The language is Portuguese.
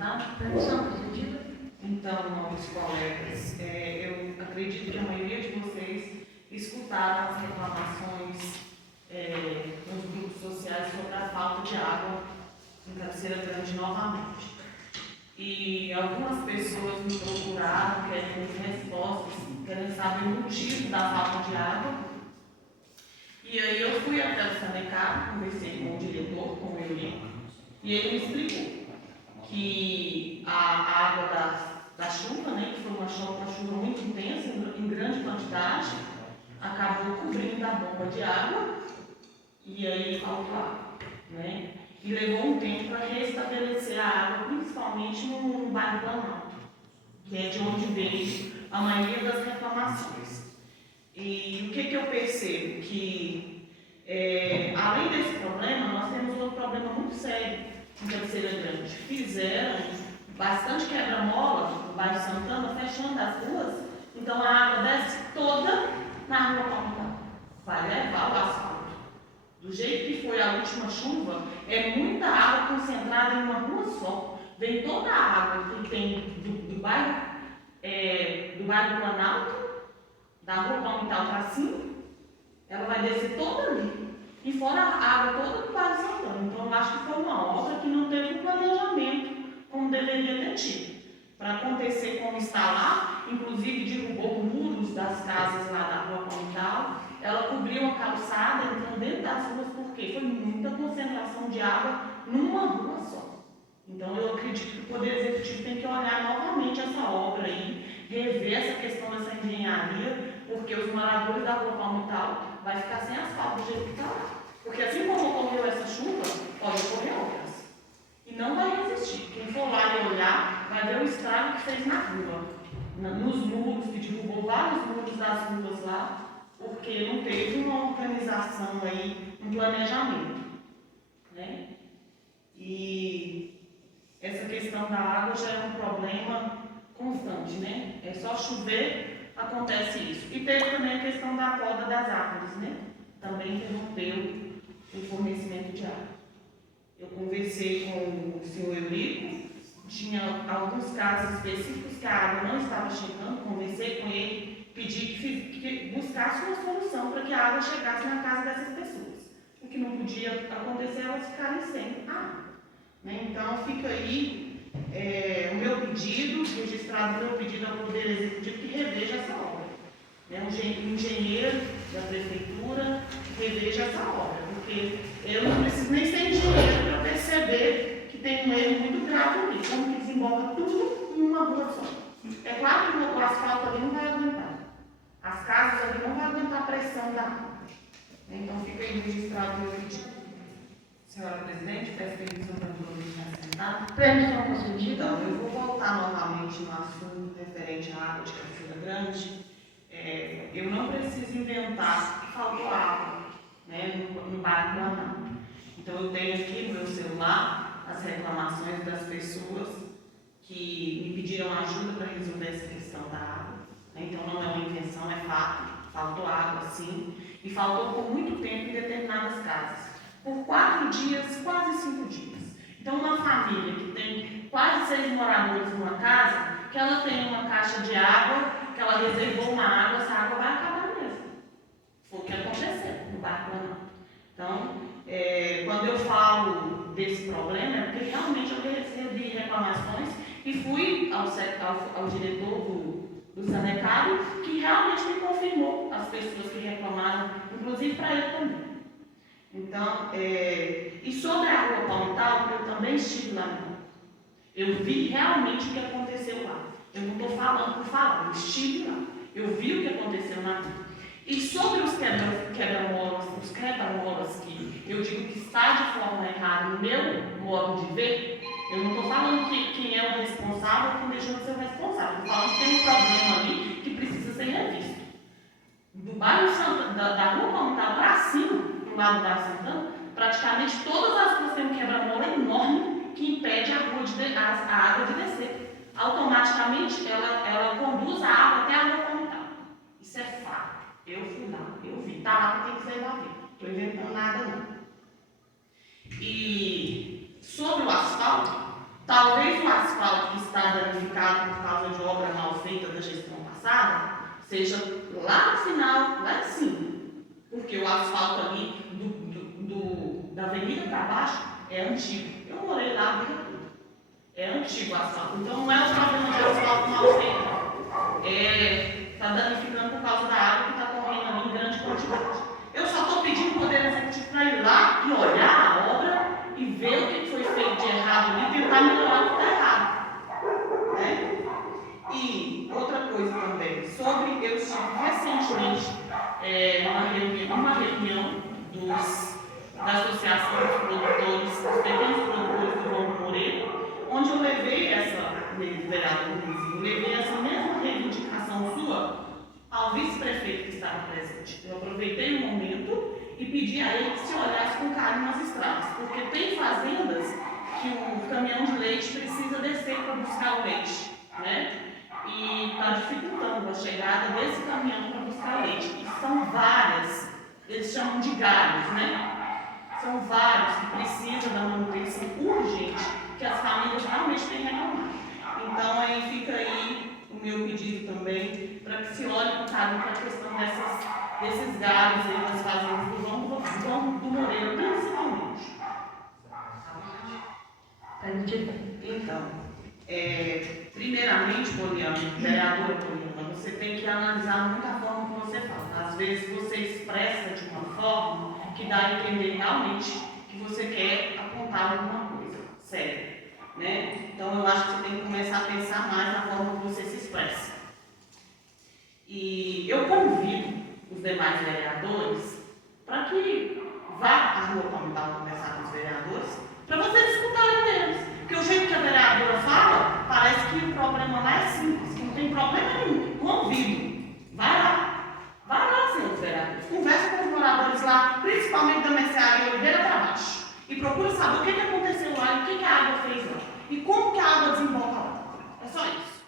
apresentar? Permissão concedida. Então, nobres colegas, eu acredito que a maioria de vocês escutaram as reclamações nos grupos sociais sobre a falta de água em Cabeceira Grande novamente. E algumas pessoas me procuraram, querendo respostas, querendo saber o motivo da falta de água. E aí eu fui até o Sanecado, conversei com o diretor, com o Eurico, e ele me explicou que a água da chuva, né, que foi uma chuva muito intensa, em grande quantidade, acabou cobrindo a bomba de água e aí faltou água, né? E levou um tempo para restabelecer a água, principalmente no bairro Planalto, que é de onde veio a maioria das reclamações. E o que eu percebo? Que, além desse problema, nós temos outro problema muito sério em Cabeceira Grande. Fizeram bastante quebra-mola no bairro Santana, fechando as ruas, então a água desce toda na rua Palmital. Vai levar o asfalto. Do jeito que foi a última chuva, é muita água concentrada em uma rua só. Vem toda a água que tem do bairro Planalto, da rua Palmital para cima, ela vai descer toda ali. E fora a água toda do bairro Santana. Então eu acho que foi uma obra que não teve um planejamento como deveria ter tido. Para acontecer como está lá, inclusive derrubou muros das casas lá da rua Palmital, ela cobriu a calçada, entrando dentro das ruas, porque foi muita concentração de água numa rua só. Então eu acredito que o Poder Executivo tem que olhar novamente essa obra aí, rever essa questão dessa engenharia, porque os moradores da rua Palmital vai ficar sem asfalto do jeito que está lá. Porque assim como ocorreu essa chuva, pode ocorrer outras. E não vai resistir. Quem for lá e olhar, vai ver o estrago que fez na rua. Nos muros, que derrubou vários muros das ruas lá, porque não teve uma organização aí, um planejamento. Né? E essa questão da água já é um problema constante, né? É só chover, acontece isso. E teve também a questão da poda das árvores, né? Também interrompeu o fornecimento de água. Eu conversei com o senhor Eurico, tinha alguns casos específicos que a água não estava chegando, conversei com ele, pedi que buscasse uma solução para que a água chegasse na casa dessas pessoas. O que não podia acontecer, elas ficarem sem água. Né? Então fica aí o meu pedido, registrado o meu pedido ao Poder Executivo que reveja essa obra. Né? Um engenheiro da prefeitura reveja essa obra, porque eu não preciso nem ser engenheiro para perceber que tem um erro muito grave ali, como que desemboca tudo em uma rua só. É claro que o asfalto ali não vai aguentar, as casas ali não vão aguentar a pressão da água. Então fica aí registrado o meu pedido. Senhora Presidente, peço permissão para me assentar. Permissão concedida. Então, eu vou voltar novamente no assunto referente à água de Cabeceira Grande. Eu não preciso inventar que faltou água, né, no bairro Planalto. Então, eu tenho aqui no meu celular as reclamações das pessoas que me pediram ajuda para resolver essa questão da água. Né? Então, não é uma invenção, é fato. Faltou água, sim. E faltou por muito tempo em determinadas casas. Por 4 dias, quase 5 dias. Então, uma família que tem quase 6 moradores numa casa, que ela tem uma caixa de água, que ela reservou uma água, essa água vai acabar mesmo. Foi o que aconteceu no bairro Planalto. Então, quando eu falo desse problema, é porque realmente eu recebi reclamações e fui ao diretor do Sanecado, que realmente me confirmou as pessoas que reclamaram, inclusive para ele também. Então, e sobre a rua Palmital, eu também estive lá. Eu vi realmente o que aconteceu lá. Eu não estou falando por falar, eu estive lá. Eu vi o que aconteceu na rua. E sobre os quebra-molas que eu digo que está de forma errada no meu modo de ver, eu não estou falando que quem é o responsável ou quem deixou de ser o responsável. Estou falando que tem um problema ali que precisa ser revisto. Do bairro da rua Palmital para cima, do lado do bairro Santana, praticamente todas as ruas têm um quebra-mola enorme que impede a água de descer. Automaticamente ela conduz a água até a rua Palmital. Isso é fato. Eu fui lá, eu vi. Está lá que tem que ser lá ver. Não estou inventando nada não. E sobre o asfalto, Talvez o asfalto que está danificado por causa de obra mal feita da gestão passada seja lá no final, lá em cima. Porque o asfalto ali da avenida para baixo é antigo. Eu morei lá a vida toda. É antigo o asfalto. Então não é o problema de asfalto mal feito. Está danificando por causa da água que está correndo ali em grande quantidade. Eu só estou pedindo o Poder Executivo para ir lá e olhar a obra e ver o que foi feito de errado ali e tentar melhorar o que está errado. Né? E outra coisa também, eu estive recentemente numa reunião da Associação dos Produtores, dos Pequenos Produtores do João Moreira, onde eu levei levei essa mesma reivindicação sua ao vice-prefeito que estava presente. Eu aproveitei o momento e pedi a ele que se olhasse com carinho nas estradas, porque tem fazendas que o caminhão de leite precisa descer para buscar o leite, né? E está dificultando a chegada desse caminhão para buscar leite. E são várias, eles chamam de galhos, né? São vários que precisam da manutenção urgente, que as famílias realmente têm reclamado. Então, aí fica aí o meu pedido também, para que se olhe com carinho para a questão desses galhos aí das fazendas do João do Moreira, principalmente. Então, primeiramente, vereadora Poliana, você tem que analisar muito a forma que você fala. Às vezes você expressa de uma forma que dá a entender realmente que você quer apontar alguma coisa séria. Né? Então eu acho que você tem que começar a pensar mais na forma que você se expressa. E eu convido os demais vereadores para que vá à Rua Palmital conversar com os vereadores, para vocês escutarem deles. Porque o jeito que a vereadora fala, parece que o problema lá é simples, que não tem problema nenhum. Convido. Vai lá, senhores vereadores. Conversa com os moradores lá, principalmente da Mercearia Oliveira para baixo. E procura saber o que aconteceu lá e o que a água fez lá. E como que a água desemboca lá. É só isso.